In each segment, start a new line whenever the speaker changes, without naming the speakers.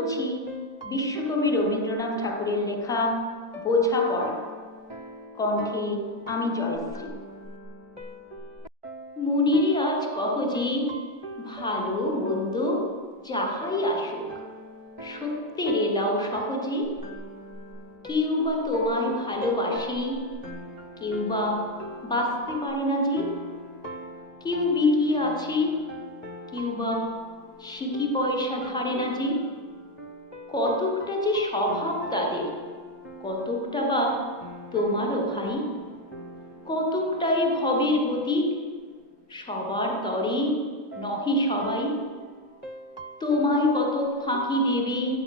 করছি বিশ্বকবি রবীন্দ্রনাথ ঠাকুরের লেখা বোঝাপড়া কণ্ঠে আমি জয়শ্রী। মনিরই আজ কহ যে, ভালো, মন্দ, যাহাই আসুক সত্যের এলাও সহজে। কেউ বা তোমায় ভালোবাসি, কেউ বা বাঁচতে পারে না যে। কেউ বিকিয়ে আছে, কেউ বা সিকি পয়সা ধারে না যে। কতকটা যে স্বভাব তাদের, কতকটা বা তোমারও ভাই কতকটাই ভবের গতি, সবার তরে নহে সবাই। তোমায় কতক ফাঁকি দেবে,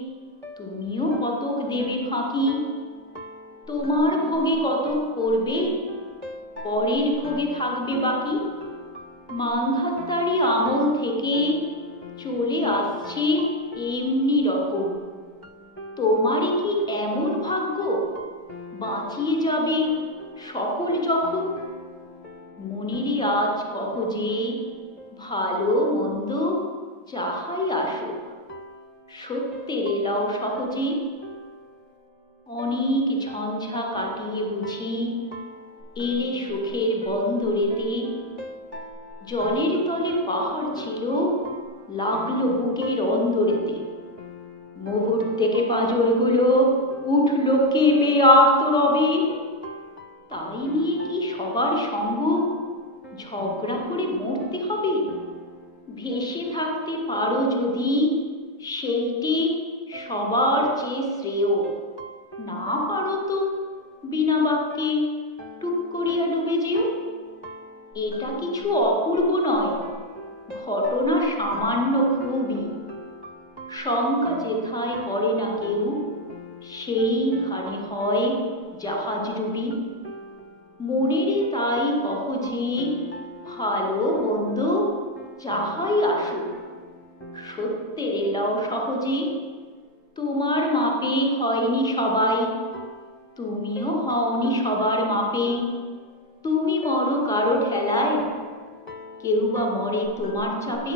তুমিও কতক দেবে ফাঁকি। তোমার ভোগে কতক করবে পরের ভোগে থাকবে বাকি। মানধাত্তারি আমল থেকে চলে আসছে এমনি রকম। তোমারই কি এমন ভাগ্য? বাঁচিয়ে যাবে সকল যখন। মনিরই আজ কহ যে, ভালো মন্দ যাহাই আসুক, সত্যের এলাও সহজে। অনেক ঝঞ্ঝা কাটিয়ে বুঝি, এলে সুখের বন্দরেতে। জলের তলে পাহাড় ছিল, লাগল বুকের অন্দরেতে। মুহূর্তেকে পাঁজরগুলো উঠল কেঁপে আর্তরবে? তাই নিয়ে কি সবার সঙ্গ? ঝগড়া করে মরতে হবে? ভেসে থাকতে পারো যদি, সেইটি সবার চেয়ে শ্রেয়। না পারো তো বিনা বাক্যে টুক করিয়া ডুবে যেও। এটা কিছু অপূর্ব নয়, ঘটনা সামান্য শঙ্কা যেথায় করে না কেউ সেইখানে হয় জাহাজ ডুবি। মনেরই তাই কহ যে, ভালো মন্দ যাহাই আসুক, সত্যের এলাও সহজে। তোমার মাপে হয়নি সবাই, তুমিও হওনি সবার মাপে। তুমি মরো কারও ঠেলায়, কেউ বা মরে তোমার চাপে।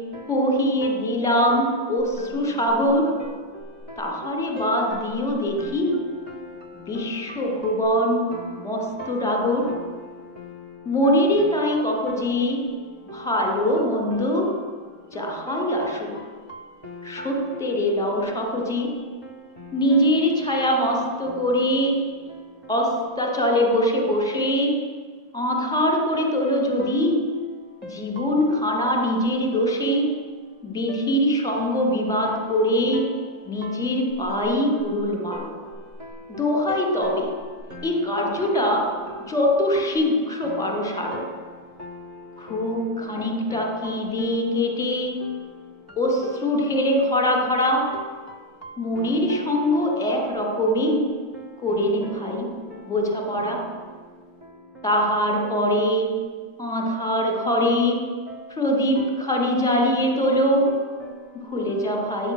কহিয়ে দিলাম, অশ্রু সাগর, তাহারে বাদ দিও দেখি। বিশ্বভুবন মস্ত ডাগর। মনেরে তাই যে, ভালো মন্দ যাহাই আসুক, সত্যের এলাও সহজে। নিজের ছায়া মস্ত করে অস্তাচলে বসে বসে আধার করে তোলো যদি। জীবন খানা নিজের দোষে, বিধির সঙ্গ বিবাদ করে নিজের পাই কুরুল মার দোহাই তবে এই কার্যটা যত শীঘ্র পারো সারো। খুব খানিকটা কেঁদে কেটে, অশ্রু ঢেলে ঘরা ঘরা মনের সঙ্গ এক রকমই করে ভাই বোঝাপড়া। তাহার পরে আধার ঘরে প্রদীপ খানি জ্বালিয়ে তোলো। ভুলে যা ভাই।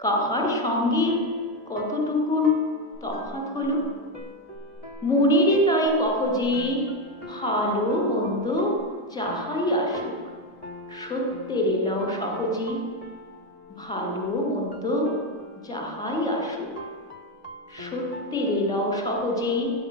কাহার সঙ্গে কতটুকু তফাত হল? মনের তাই কহ যে, ভালো মন্দ যাহাই আসুক, সত্যের এলাও সহজে। ভালো মন্দ যাহাই আসুক, সত্যের এলাও সহজে।